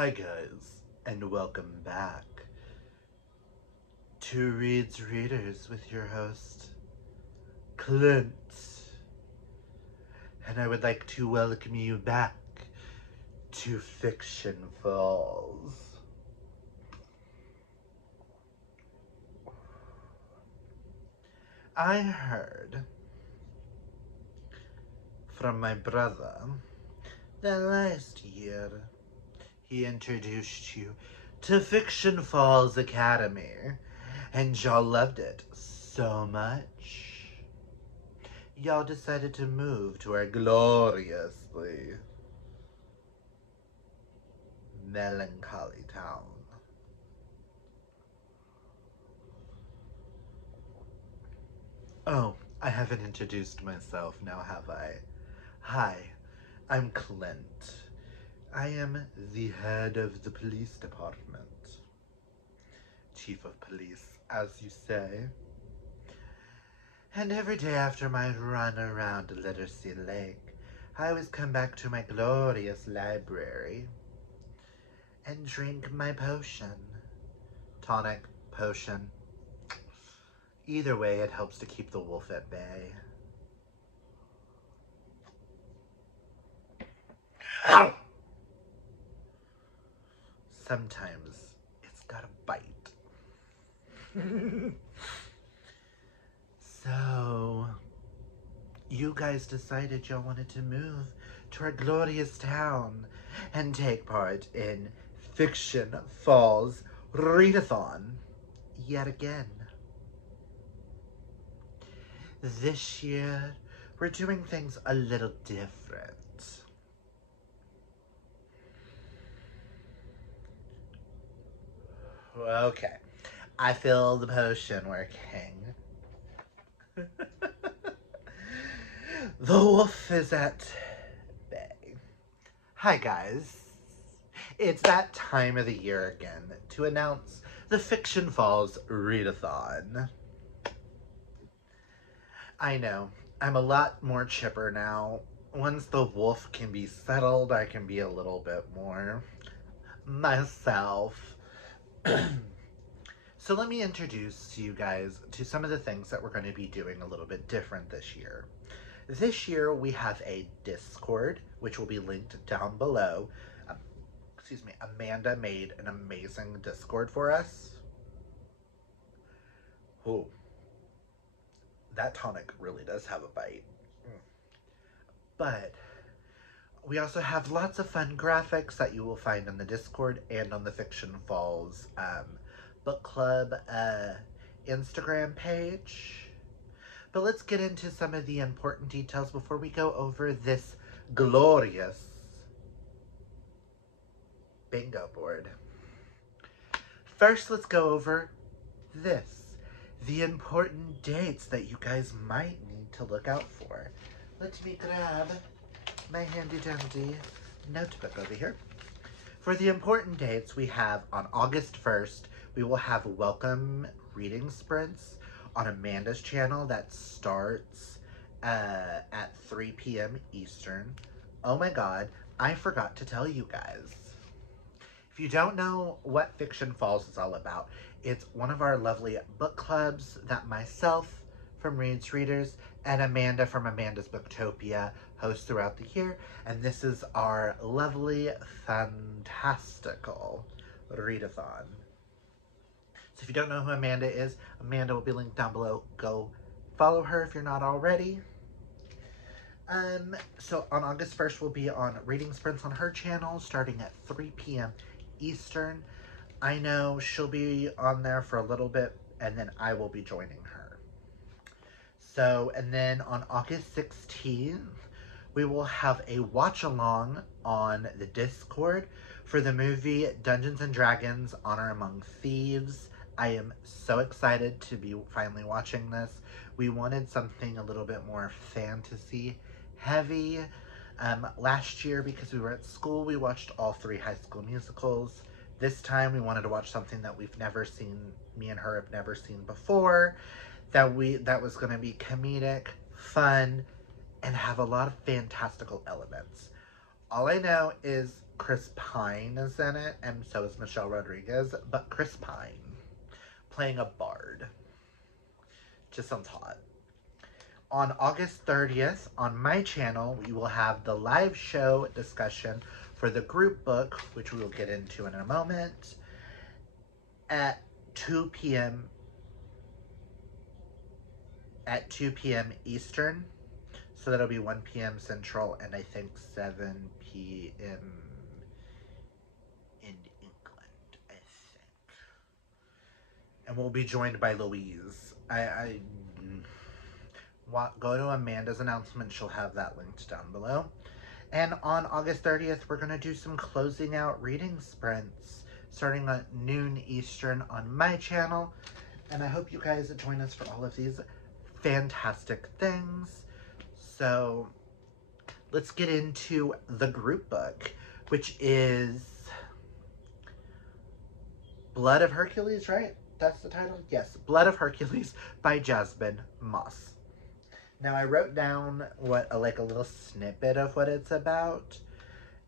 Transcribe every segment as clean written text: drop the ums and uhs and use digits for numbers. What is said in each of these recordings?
Hi guys, and welcome back to Reads Readers with your host, Clint. And I would like to welcome you back to Fiction Falls. I heard from my brother that last year he introduced you to Fiction Falls Academy, and y'all loved it so much. Y'all decided to move to our gloriously melancholy town. Oh, I haven't introduced myself now, have I? Hi, I'm Clint. I am the head of the police department. Chief of police, as you say. And every day after my run around Literacy Lake, I always come back to my glorious library and drink my potion. Tonic, potion. Either way, it helps to keep the wolf at bay. Ow! Sometimes it's gotta bite. So, you guys decided y'all wanted to move to our glorious town and take part in Fiction Falls Readathon yet again. This year, we're doing things a little different. Okay, I feel the potion working. The wolf is at bay. Hi guys. It's that time of the year again to announce the Fiction Falls Readathon. I know, I'm a lot more chipper now. Once the wolf can be settled, I can be a little bit more myself. So let me introduce you guys to some of the things that we're going to be doing a little bit different this year. This year we have a Discord, which will be linked down below. Amanda made an amazing Discord for us. Ooh, that tonic really does have a bite. But we also have lots of fun graphics that you will find in the Discord and on the Fiction Falls book club Instagram page. But let's get into some of the important details before we go over this glorious bingo board. First, let's go over this. The important dates that you guys might need to look out for. Let me grab my handy dandy notebook over here. For the important dates, we have on August 1st, we will have welcome reading sprints on Amanda's channel that starts at 3 p.m. Eastern. Oh my god, I forgot to tell you guys. If you don't know what Fiction Falls is all about, it's one of our lovely book clubs that myself from Reads Readers and Amanda from Amanda's Booktopia host throughout the year. And this is our lovely, fantastical readathon. So if you don't know who Amanda is, Amanda will be linked down below. Go follow her if you're not already. So on August 1st, we'll be on reading sprints on her channel starting at 3 p.m. Eastern. I know she'll be on there for a little bit, and then I will be joining her. So, and then on August 16th, we will have a watch-along on the Discord for the movie Dungeons & Dragons: Honor Among Thieves. I am so excited to be finally watching this. We wanted something a little bit more fantasy heavy. Last year, because we were at school, we watched all 3 High School Musicals. This time, we wanted to watch something that we've never seen, me and her have never seen before, that was going to be comedic, fun, and have a lot of fantastical elements. All I know is Chris Pine is in it, and so is Michelle Rodriguez, but Chris Pine playing a bard. Just sounds hot. On August 30th, on my channel, we will have the live show discussion for the group book, which we will get into in a moment, at 2 p.m. at 2 p.m. Eastern. So that'll be 1 p.m. Central and I think 7 p.m. in England, I think. And we'll be joined by Louise. Go to Amanda's announcement. She'll have that linked down below. And on August 30th, we're going to do some closing out reading sprints starting at noon Eastern on my channel. And I hope you guys join us for all of these fantastic things. So let's get into the group book, which is Blood of Hercules, right? That's the title? Yes, Blood of Hercules by Jasmine Moss. Now I wrote down a little snippet of what it's about.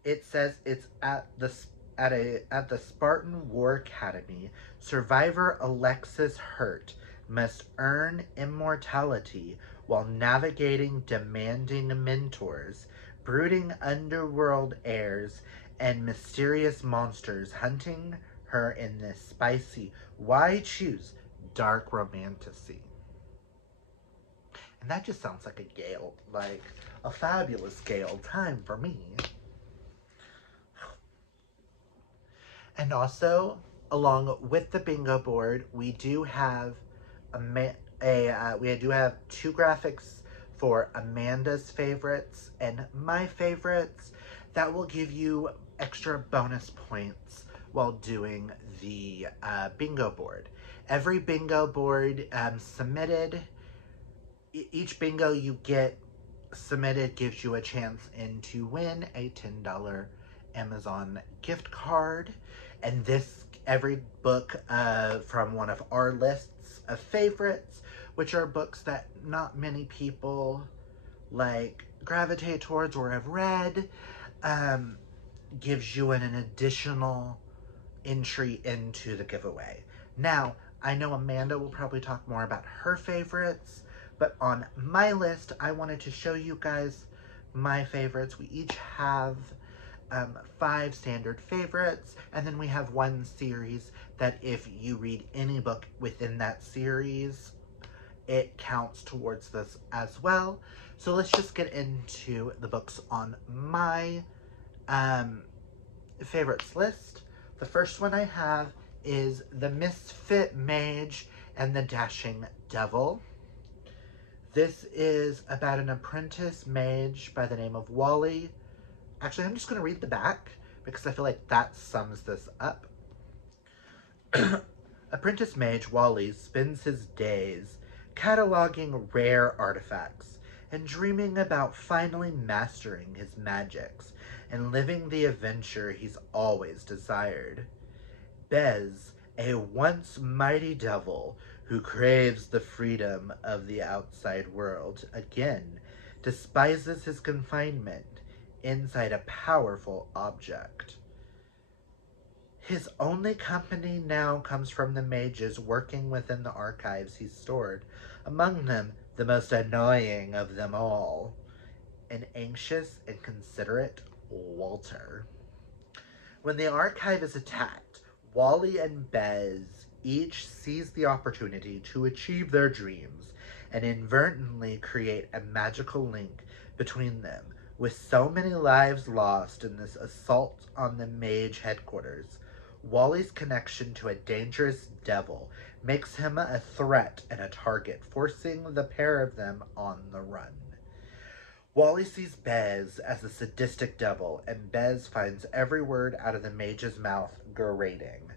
It says it's at the Spartan War Academy. Survivor Alexis Hurt must earn immortality while navigating demanding mentors, brooding underworld heirs, and mysterious monsters hunting her in this spicy, why choose, dark romantasy. And that just sounds like a fabulous Gale time for me. And also, along with the bingo board, we do have we do have 2 graphics for Amanda's favorites and my favorites that will give you extra bonus points while doing the bingo board. Every bingo board submitted, each bingo you get submitted gives you a chance to win a $10 Amazon gift card. And every book from one of our lists of favorites, which are books that not many people gravitate towards or have read, gives you an additional entry into the giveaway. Now, I know Amanda will probably talk more about her favorites, but on my list, I wanted to show you guys my favorites. We each have 5 standard favorites, and then we have 1 series that if you read any book within that series, it counts towards this as well. So let's just get into the books on my favorites list. The first one I have is The Misfit Mage and the Dashing Devil. This is about an apprentice mage by the name of Wally. Actually, I'm just going to read the back because I feel like that sums this up. Apprentice mage Wally spends his days cataloging rare artifacts and dreaming about finally mastering his magics and living the adventure he's always desired. Bez, a once mighty devil who craves the freedom of the outside world, again despises his confinement inside a powerful object. His only company now comes from the mages working within the archives he's stored, among them the most annoying of them all, an anxious and considerate Walter. When the archive is attacked, Wally and Bez each seize the opportunity to achieve their dreams and inadvertently create a magical link between them. With so many lives lost in this assault on the mage headquarters, Wally's connection to a dangerous devil makes him a threat and a target, forcing the pair of them on the run. Wally sees Bez as a sadistic devil, and Bez finds every word out of the mage's mouth grating.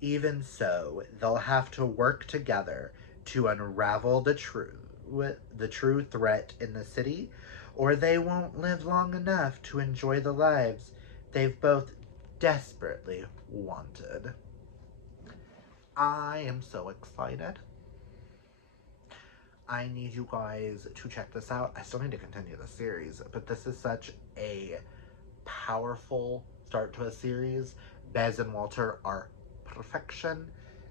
Even so, they'll have to work together to unravel the true threat in the city, or they won't live long enough to enjoy the lives they've both desperately wanted. I am so excited. I need you guys to check this out. I still need to continue the series, but this is such a powerful start to a series. Bez and Walter are perfection.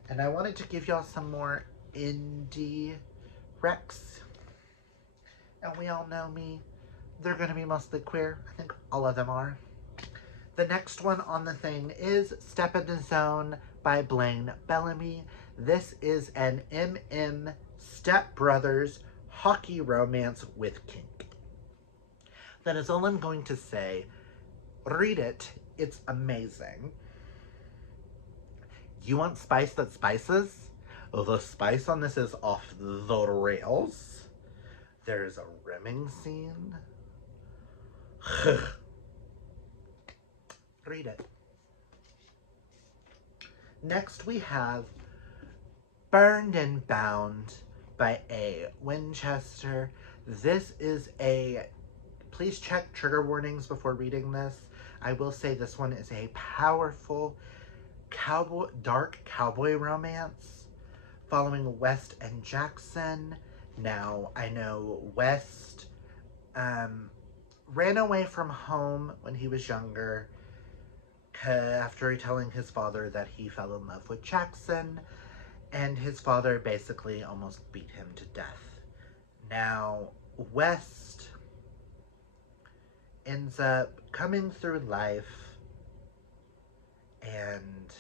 And I wanted to give y'all some more indie recs. And we all know me. They're going to be mostly queer. I think all of them are. The next one on the thing is Step in the Zone by Blaine Bellamy. This is an MM Step Brothers hockey romance with kink. That is all I'm going to say. Read it. It's amazing. You want spice that spices? The spice on this is off the rails. There's a rimming scene. Read it. Next we have Burned and Bound by A. Winchester. This is a... Please check trigger warnings before reading this. I will say this one is a powerful dark cowboy romance following West and Jackson. Now, I know West ran away from home when he was younger after telling his father that he fell in love with Jackson, and his father basically almost beat him to death. Now, West ends up coming through life and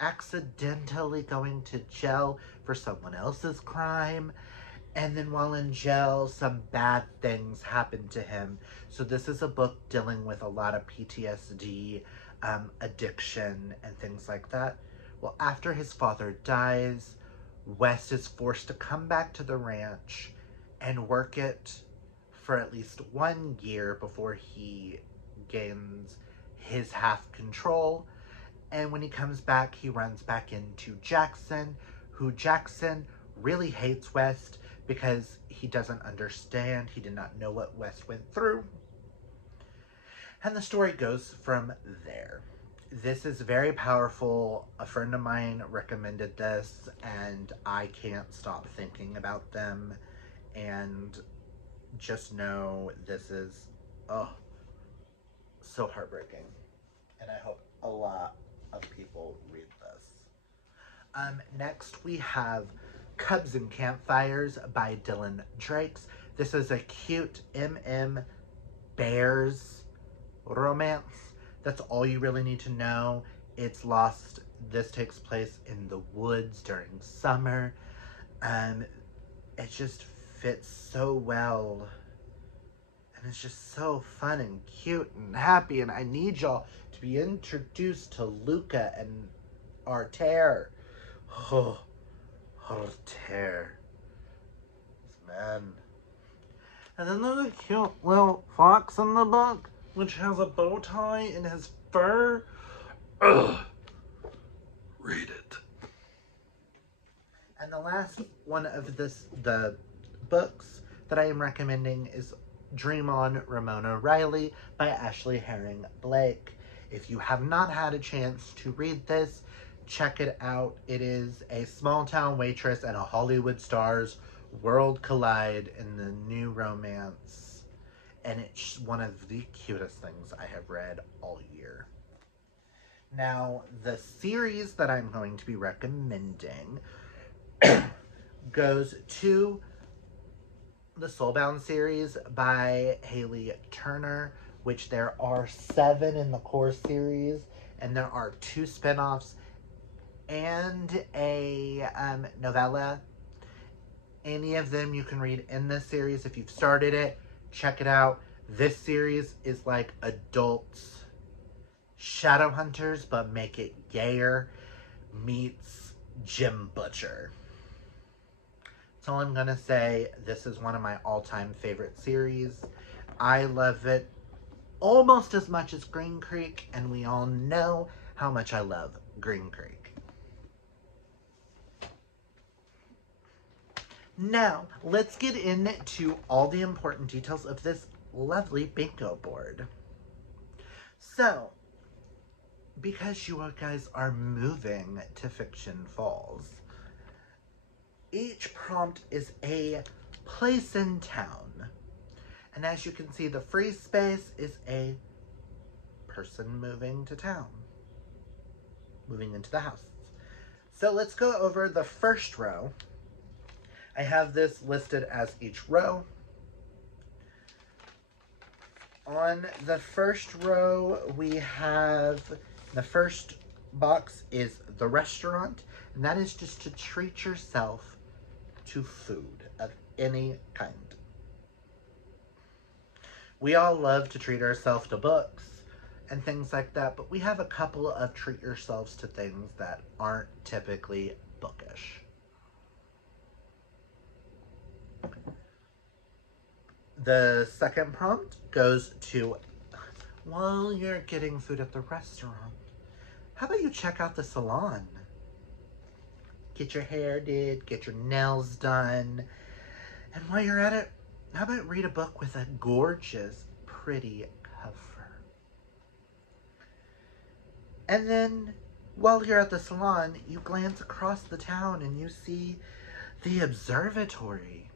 accidentally going to jail for someone else's crime. And then while in jail, some bad things happen to him. So this is a book dealing with a lot of PTSD, addiction, and things like that. Well, after his father dies, West is forced to come back to the ranch and work it for at least 1 year before he gains his half control. And when he comes back, he runs back into Jackson, who Jackson really hates West because he doesn't understand. He did not know what West went through. And the story goes from there. This is very powerful. A friend of mine recommended this, and I can't stop thinking about them. And just know this is, so heartbreaking. And I hope a lot of people read this. Next we have Cubs and Campfires by Dylan Drakes. This is a cute Bears romance. That's all you really need to know. It's lost. This takes place in the woods during summer. It just fits so well. And it's just so fun and cute and happy. And I need y'all to be introduced to Luca and Arter. Oh, Arter. This man. And then there's a cute little fox in the book, which has a bow tie in his fur. Ugh. Read it. And the last one of the books that I am recommending is Dream On, Ramona Riley by Ashley Herring Blake. If you have not had a chance to read this, check it out. It is a small town waitress and a Hollywood star's world collide in the new romance. And it's one of the cutest things I have read all year. Now, the series that I'm going to be recommending goes to the Soulbound series by Haley Turner, which there are 7 in the core series, and there are 2 spin-offs and a novella. Any of them you can read in this series. If you've started it, check it out. This series is like adults Shadowhunters, but make it gayer, meets Jim Butcher. That's all I'm gonna say. This is one of my all-time favorite series. I love it almost as much as Green Creek, and we all know how much I love Green Creek. Now, let's get into all the important details of this lovely bingo board. So, because you guys are moving to Fiction Falls, each prompt is a place in town. And as you can see, the free space is a person moving to town, moving into the house. So let's go over the first row. I have this listed as each row. On the first row, we have, the first box is the restaurant, and that is just to treat yourself to food of any kind. We all love to treat ourselves to books and things like that, but we have a couple of treat yourselves to things that aren't typically bookish. The second prompt goes to, while you're getting food at the restaurant, how about you check out the salon? Get your hair did, get your nails done, and while you're at it, how about read a book with a gorgeous, pretty cover? And then, while you're at the salon, you glance across the town and you see the Observatory,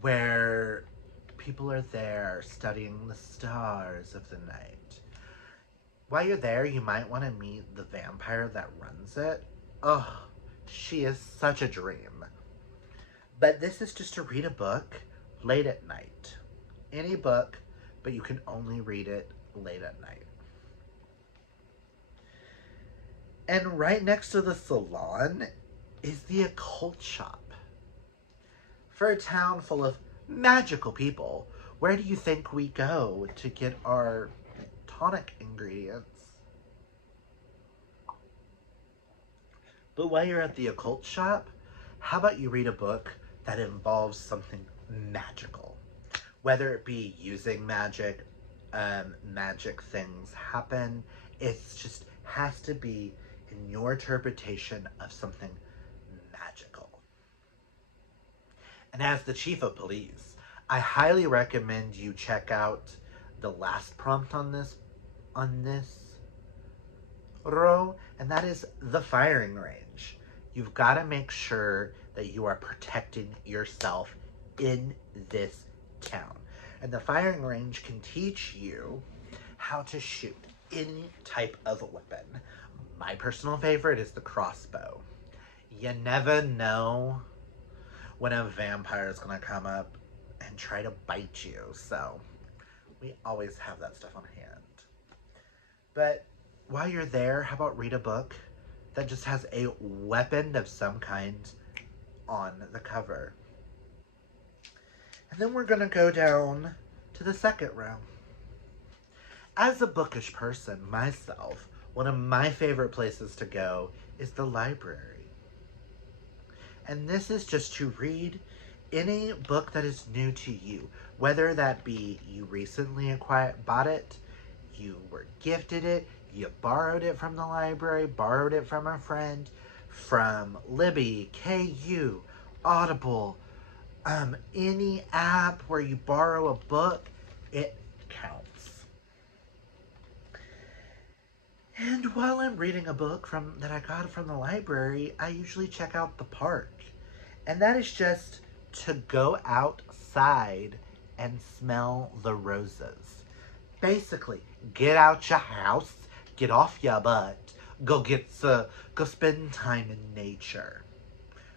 where people are there studying the stars of the night. While you're there, you might want to meet the vampire that runs it. Oh, she is such a dream. But this is just to read a book late at night. Any book, but you can only read it late at night. And right next to the salon is the Occult shop. For a town full of magical people, where do you think we go to get our tonic ingredients? But while you're at the Occult shop, how about you read a book that involves something magical? Whether it be using magic, magic things happen, it's just has to be in your interpretation of something magical. And as the chief of police, I highly recommend you check out the last prompt on this row, and that is the firing range. You've got to make sure that you are protecting yourself in this town. And the firing range can teach you how to shoot any type of weapon. My personal favorite is the crossbow. You never know when a vampire is going to come up and try to bite you, so we always have that stuff on hand. But while you're there, how about read a book that just has a weapon of some kind on the cover? And then we're going to go down to the second row. As a bookish person myself, one of my favorite places to go is the library. And this is just to read any book that is new to you, whether that be you recently bought it, you were gifted it, you borrowed it from the library, borrowed it from a friend, from Libby, KU, Audible, any app where you borrow a book, it counts. And while I'm reading a book that I got from the library, I usually check out the park. And that is just to go outside and smell the roses. Basically, get out your house, get off your butt, go spend time in nature.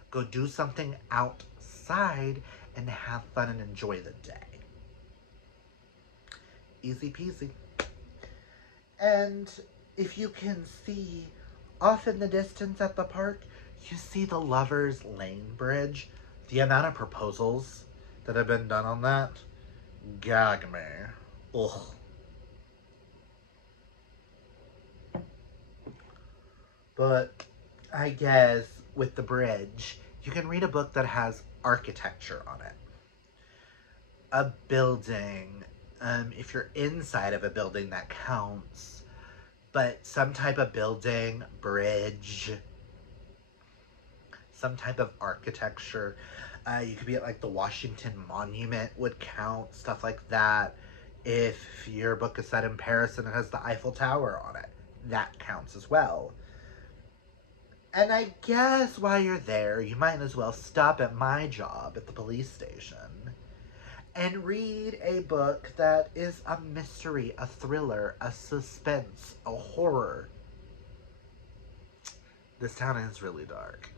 Go do something outside and have fun and enjoy the day. Easy peasy. And if you can see off in the distance at the park, you see the Lover's Lane Bridge. The amount of proposals that have been done on that, gag me. Ugh. But I guess with the bridge, you can read a book that has architecture on it. A building, if you're inside of a building, that counts. But some type of building, bridge, some type of architecture. You could be at like the Washington Monument would count, stuff like that. If your book is set in Paris and it has the Eiffel Tower on it, that counts as well. And I guess while you're there, you might as well stop at my job at the police station and read a book that is a mystery, a thriller, a suspense, a horror. This town is really dark.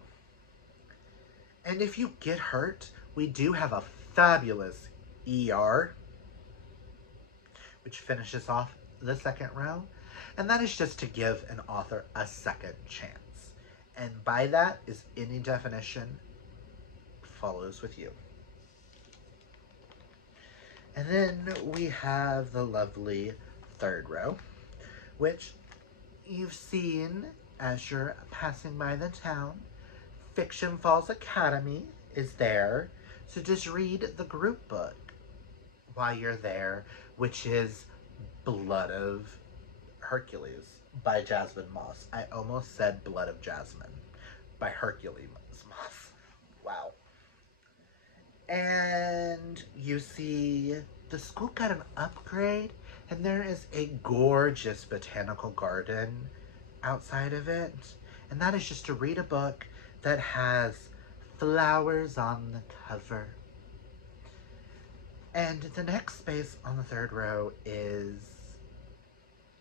And if you get hurt, we do have a fabulous ER, which finishes off the second row. And that is just to give an author a second chance. And by that is any definition follows with you. And then we have the lovely third row, which you've seen as you're passing by the town. Fiction Falls Academy is there, so just read the group book while you're there, which is Blood of Hercules by Jasmine Moss. I almost said Blood of Jasmine by Hercules Moss. Wow. And you see the school got an upgrade, and there is a gorgeous botanical garden outside of it. And that is just to read a book that has flowers on the cover. And the next space on the third row is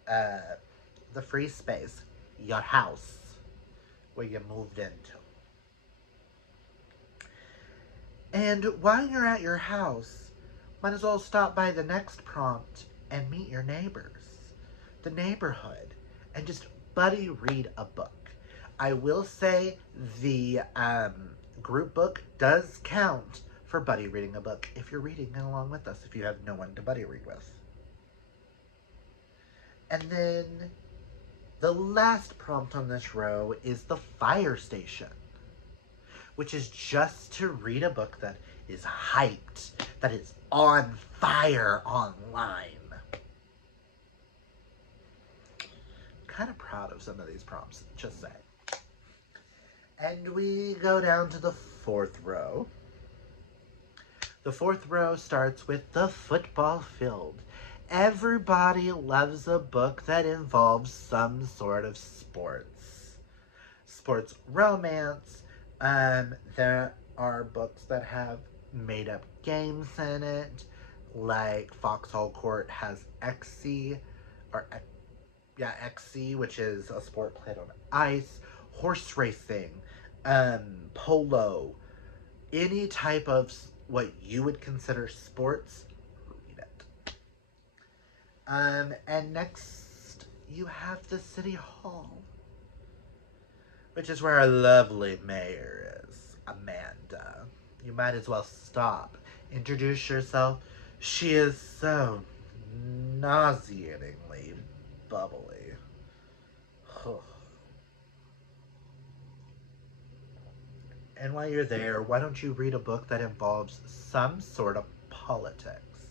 the free space, your house, where you moved into. And while you're at your house, might as well stop by the next prompt and meet your neighbors, the neighborhood, and just buddy read a book. I will say the group book does count for buddy reading a book if you're reading it along with us, if you have no one to buddy read with. And then the last prompt on this row is the fire station, which is just to read a book that is hyped, that is on fire online. Kind of proud of some of these prompts, just saying. And we go down to the fourth row. The fourth row starts with the football field. Everybody loves a book that involves some sort of sports. Sports romance. There are books that have made-up games in it, like Foxhole Court has XC, XC, which is a sport played on ice, horse racing, polo, any type of what you would consider sports, read it. And next, you have the City Hall, which is where our lovely mayor is, Amanda. You might as well stop. Introduce yourself. She is so nauseatingly bubbly. And while you're there, why don't you read a book that involves some sort of politics?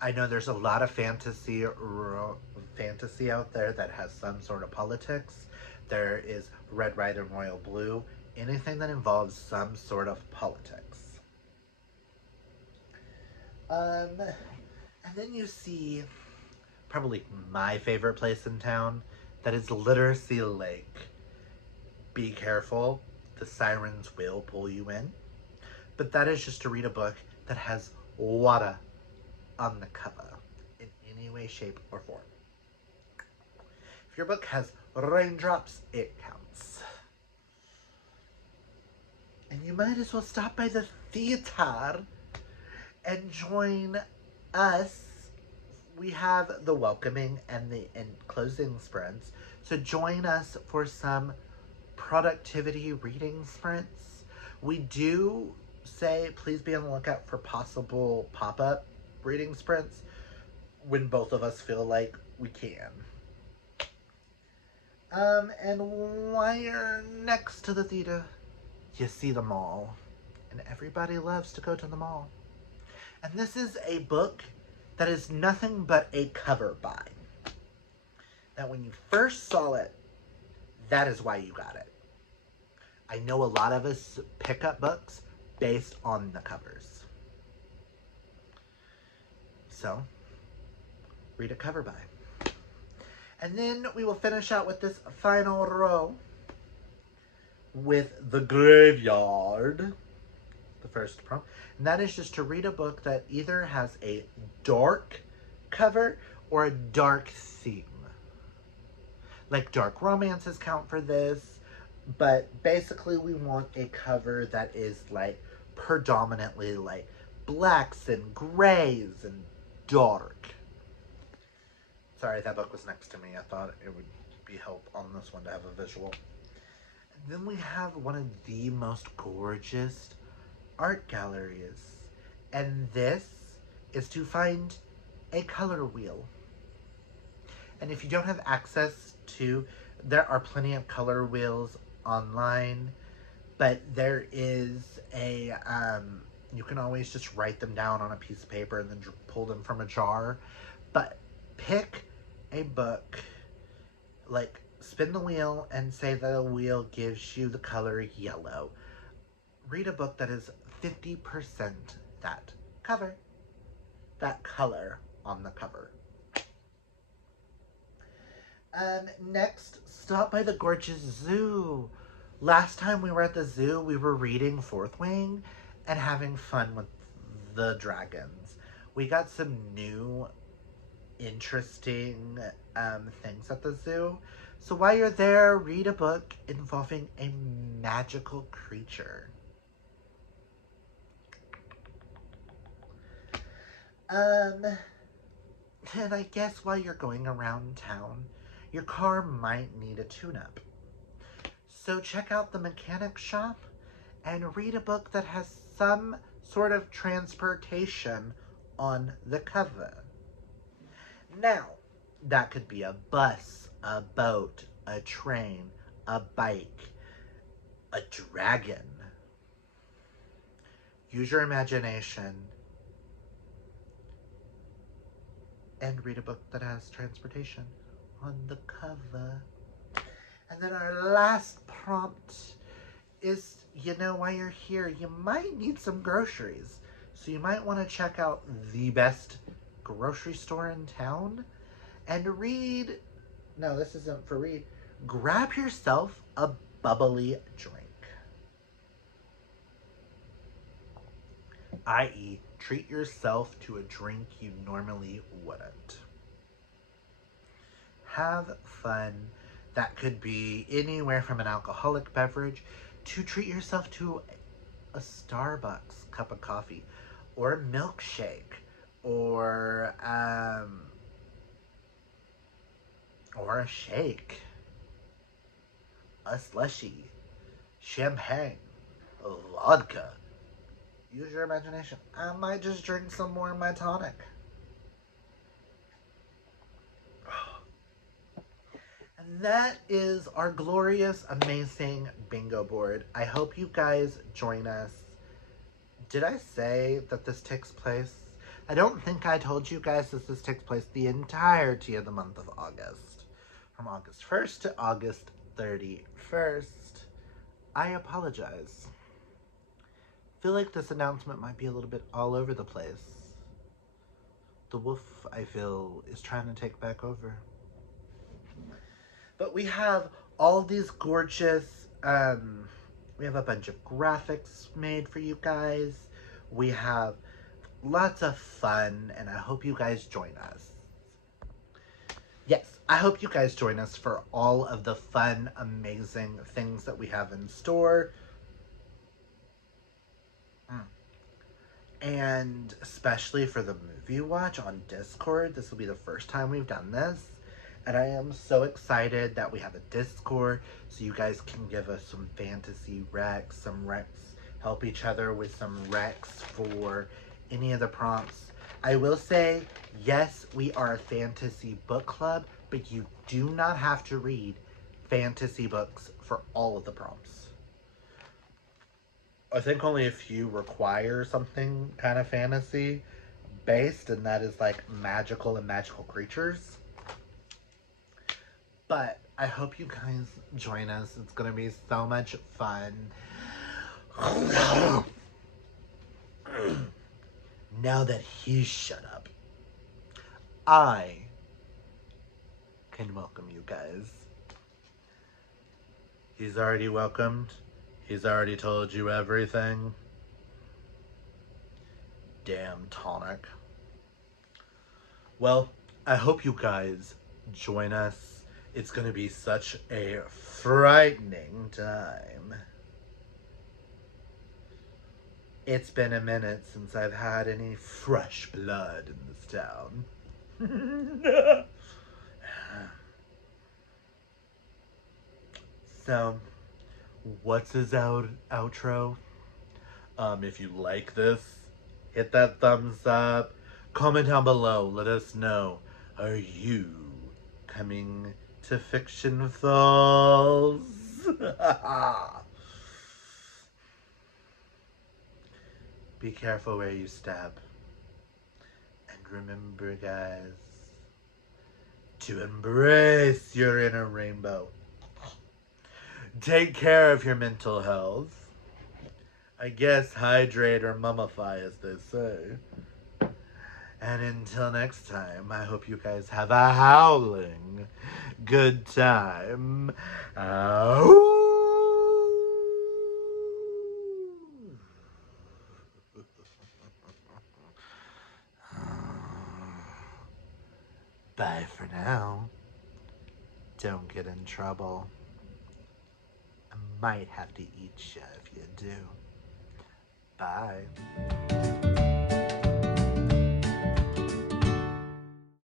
I know there's a lot of fantasy out there that has some sort of politics. There is Red, White, and Royal Blue. Anything that involves some sort of politics. And then you see probably my favorite place in town, that is Literacy Lake. Be careful, the sirens will pull you in. But that is just to read a book that has water on the cover in any way, shape, or form. If your book has raindrops, it counts. And you might as well stop by the theater and join us. We have the welcoming and the closing sprints. So join us for some productivity reading sprints. We do say please be on the lookout for possible pop-up reading sprints when both of us feel like we can. And while you're next to the theater, you see the mall. And everybody loves to go to the mall. And this is a book that is nothing but a cover buy. Now, when you first saw it, that is why you got it. I know a lot of us pick up books based on the covers. So, read a cover buy. And then we will finish out with this final row with The Graveyard. The first prompt, and that is just to read a book that either has a dark cover or a dark theme. Like dark romances count for this, but basically we want a cover that is like predominantly like blacks and grays and dark. Sorry, that book was next to me. I thought it would be help on this one to have a visual. And then we have one of the most gorgeous art galleries. And this is to find a color wheel. And if you don't have access to, there are plenty of color wheels online, but there is a, you can always just write them down on a piece of paper and then pull them from a jar. But pick a book, like spin the wheel and say that the wheel gives you the color yellow. Read a book that is 50% that cover, that color on the cover. Next, stop by the gorgeous zoo. Last time we were at the zoo, we were reading Fourth Wing and having fun with the dragons. We got some new, interesting things at the zoo. So while you're there, read a book involving a magical creature. And I guess while you're going around town, your car might need a tune-up. So check out the mechanic shop and read a book that has some sort of transportation on the cover. Now, that could be a bus, a boat, a train, a bike, a dragon. Use your imagination and read a book that has transportation on the cover. And then our last prompt is, you know, while you're here, you might need some groceries. So you might want to check out the best grocery store in town and read, no, this isn't for read, grab yourself a bubbly drink. I.e., treat yourself to a drink you normally wouldn't. Have fun. That could be anywhere from an alcoholic beverage to treat yourself to a Starbucks cup of coffee or a milkshake or a shake, a slushie, champagne, vodka. Use your imagination. I might just drink some more of my tonic. And that is our glorious, amazing bingo board. I hope you guys join us. Did I say that this takes place? I don't think I told you guys that this takes place the entirety of the month of August. From August 1st to August 31st. I apologize. I feel like this announcement might be a little bit all over the place. The wolf, I feel, is trying to take back over. But we have all these gorgeous, we have a bunch of graphics made for you guys. We have lots of fun, and I hope you guys join us. Yes, I hope you guys join us for all of the fun, amazing things that we have in store. And especially for the movie watch on Discord, this will be the first time we've done this. And I am so excited that we have a Discord so you guys can give us some fantasy recs, some recs, help each other with some recs for any of the prompts. I will say, yes, we are a fantasy book club, but you do not have to read fantasy books for all of the prompts. I think only a few require something kind of fantasy based, and that is like magical and magical creatures. But I hope you guys join us. It's going to be so much fun. Now that he's shut up, I can welcome you guys. He's already welcomed. He's already told you everything. damn tonic. Well, I hope you guys join us. It's going to be such a frightening time. It's been a minute since I've had any fresh blood in this town. So, what's his outro? If you like this, hit that thumbs up. Comment down below. Let us know. Are you coming to Fiction Falls? Be careful where you step. And remember, guys, to embrace your inner rainbow. Take care of your mental health. I guess hydrate or mummify, as they say. And until next time, I hope you guys have a howling good time. Ow! Bye for now. Don't get in trouble. I might have to eat you if you do. Bye.